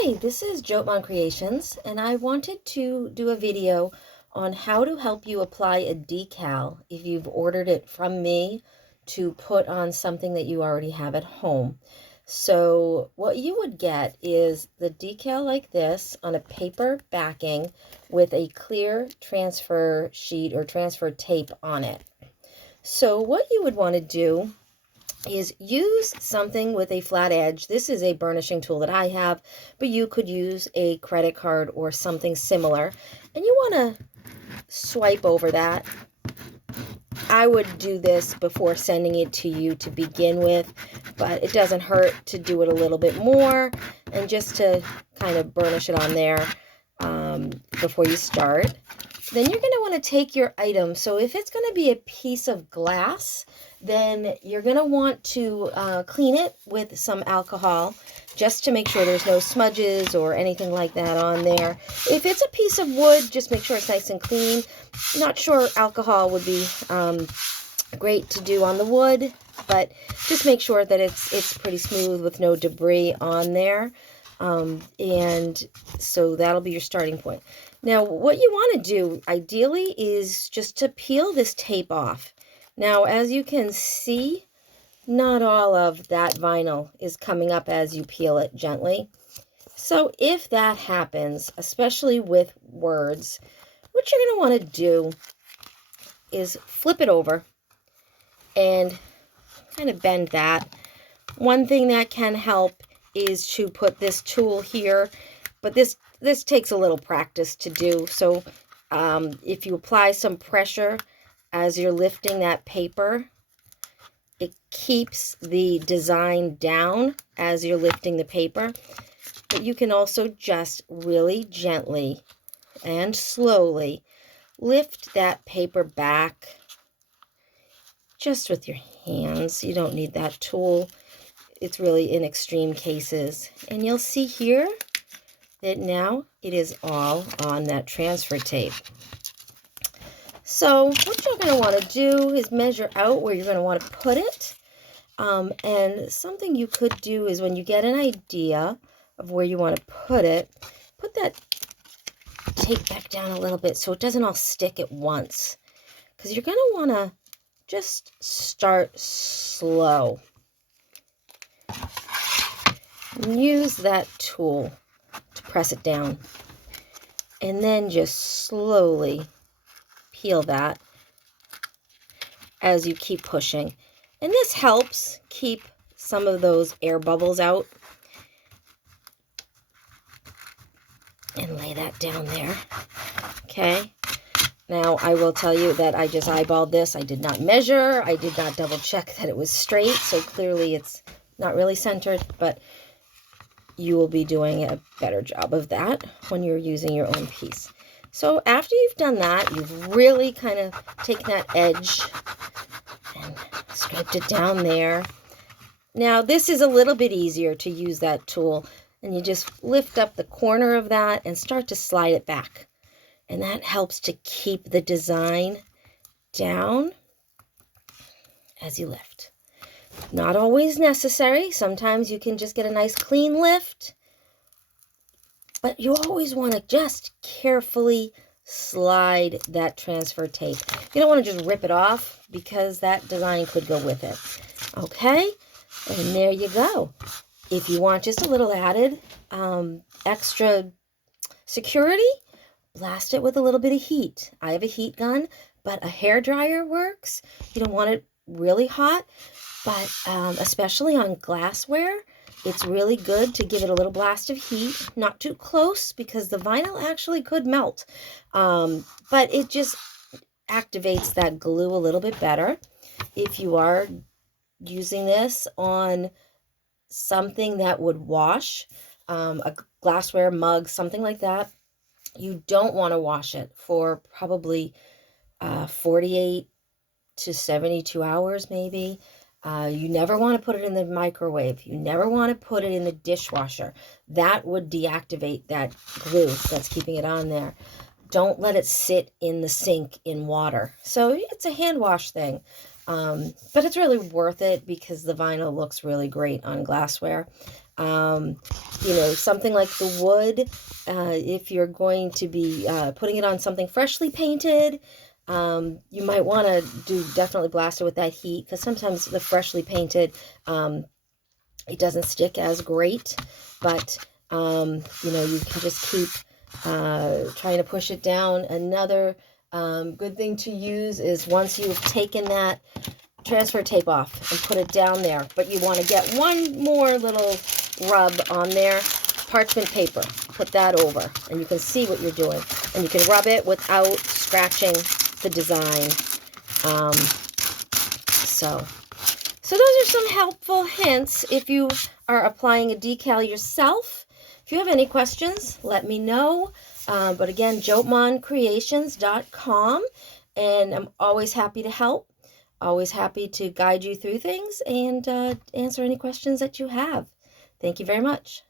Hi, this is Jotmon Creations, and I wanted to do a video on how to help you apply a decal if you've ordered it from me to put on something that you already have at home. So what you would get is the decal like this on a paper backing with a clear transfer sheet or transfer tape on it. So what you would want to do is use something with a flat edge. This is a burnishing tool that I have, but you could use a credit card or something similar. And you want to swipe over that. I would do this before sending it to you to begin with, but it doesn't hurt to do it a little bit more and just to kind of burnish it on there before you start. Then you're going to want to take your item. So if it's going to be a piece of glass, then you're going to want to clean it with some alcohol just to make sure there's no smudges or anything like that on there. If it's a piece of wood, just make sure it's nice and clean. Not sure alcohol would be great to do on the wood, but just make sure that it's pretty smooth with no debris on there. And so that'll be your starting point. Now, what you want to do ideally is just to peel this tape off. Now, as you can see, not all of that vinyl is coming up as you peel it gently. So if that happens, especially with words, what you're going to want to do is flip it over and kind of bend that. One thing that can help is to put this tool here, but this takes a little practice to do. So if you apply some pressure as you're lifting that paper, it keeps the design down as you're lifting the paper. But you can also just really gently and slowly lift that paper back just with your hands. You don't need that tool. It's really in extreme cases. And you'll see here that now it is all on that transfer tape. So what you're going to want to do is measure out where you're going to want to put it. And something you could do is when you get an idea of where you want to put that tape back down a little bit so it doesn't all stick at once. Because you're going to want to just start slow. Use that tool to press it down. And then just slowly peel that as you keep pushing. And this helps keep some of those air bubbles out. And lay that down there. Okay. Now, I will tell you that I just eyeballed this. I did not measure. I did not double check that it was straight. So clearly it's not really centered, but you will be doing a better job of that when you're using your own piece. So after you've done that, you've really kind of taken that edge and scraped it down there. Now, this is a little bit easier to use that tool, and you just lift up the corner of that and start to slide it back. And that helps to keep the design down as you lift. Not always necessary. Sometimes you can just get a nice clean lift. But you always want to just carefully slide that transfer tape. You don't want to just rip it off because that design could go with it. Okay? And there you go. If you want just a little added extra security, blast it with a little bit of heat. I have a heat gun, but a hair dryer works. You don't want it really hot, but especially on glassware, it's really good to give it a little blast of heat, not too close because the vinyl actually could melt, but it just activates that glue a little bit better. If you are using this on something that would wash, a glassware mug, something like that, you don't want to wash it for probably 48 to 72 hours maybe. You never want to put it in the microwave. You never want to put it in the dishwasher. That would deactivate that glue that's keeping it on there. Don't let it sit in the sink in water. So it's a hand wash thing. But it's really worth it because the vinyl looks really great on glassware. You know, something like the wood, if you're going to be putting it on something freshly painted, you might want to definitely blast it with that heat, because sometimes the freshly painted, it doesn't stick as great, but you know, you can just keep trying to push it down. Another good thing to use is once you've taken that transfer tape off and put it down there, but you want to get one more little rub on there, parchment paper, put that over, and you can see what you're doing, and you can rub it without scratching the design. um, so those are some helpful hints if you are applying a decal yourself. If you have any questions, let me know. But again, jotemoncreations.com, and I'm always happy to help, always happy to guide you through things and answer any questions that you have. Thank you very much.